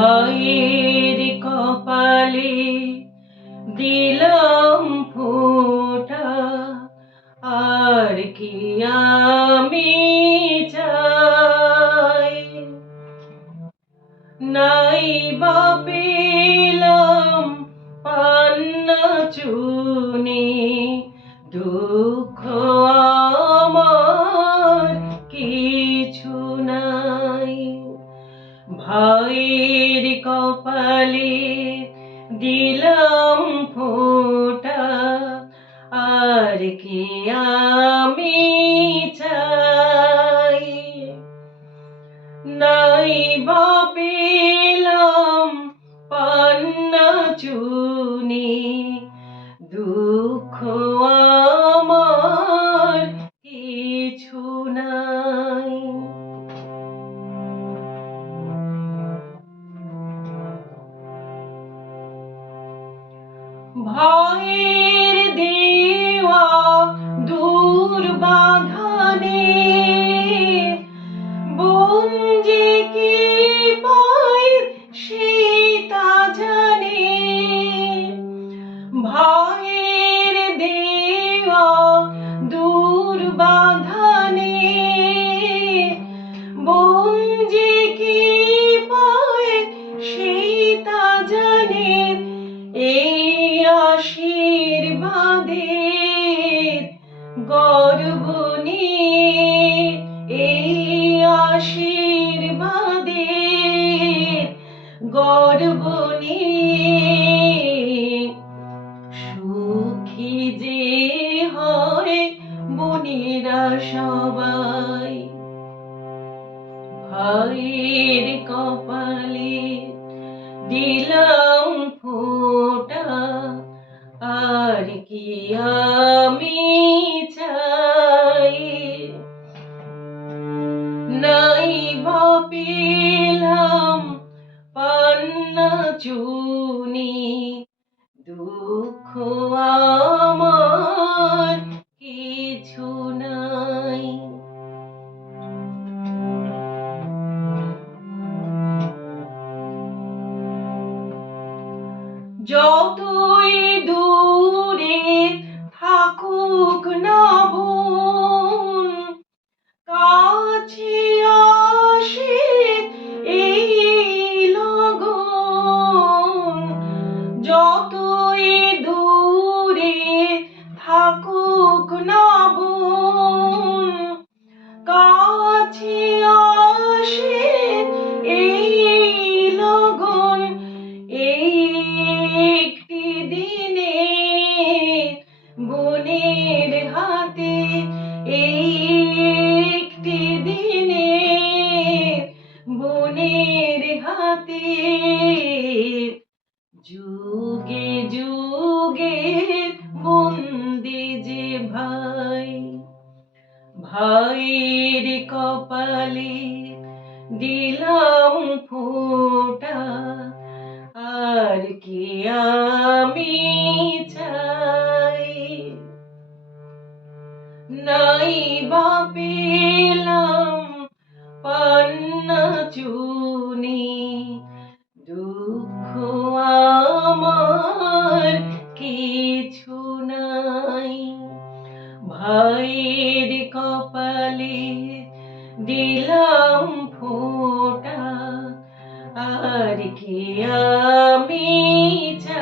ভাইয়ের কপালে দিলাম ফোঁটা, আর কি আমি চাই। নাই বা পেলাম পান্না চুনি, দুঃখ আমার কিছু নাই। ভাইয়ের কপালে দিলাম ফোঁটা, আর কি আমি চাই। নাই বা পেলাম পান্না চুনি, দুঃখ আমার কিছু নাই। ভাইয়ের দেওয়া দূর বাঁধানে বোন যে কি পায় সীতা জানে। ভাইয়ের দেওয়া দূর বাঁধানে বোন যে কি পায় সীতা জানে। এই আশীর্বাদের গর্ব নিয়ে, এই আশীর্বাদের গর্ব নিয়ে সুখী যে হয় বোনেরা সবাই। ভাইয়ের কপালে দিলাম ফোঁটা, আর কি আমি চাই। নাই বা পেলাম পান্না চুনি, দুঃখ আমার কিছু নাই। যতই দূরে থাকুক না বোন, কাছে আসে এই লগন। যতই দূরে থাকুক না বোন, কাছে আসে এই লগন। এই একটি দিনে বোনের হাতে, এই একটি দিনে বোনের হাতে যুগে যুগে বন্দি যে ভাই। ভাইয়ের কপালে দিলাম ফোঁটা, আর কি আমি চাই। নাই বা পেলাম পান্না চুনি, দুঃখ আমার কিছু নাই। ভাইয়ের কপালে দিলাম ফোঁটা, আর কি আমি চাই।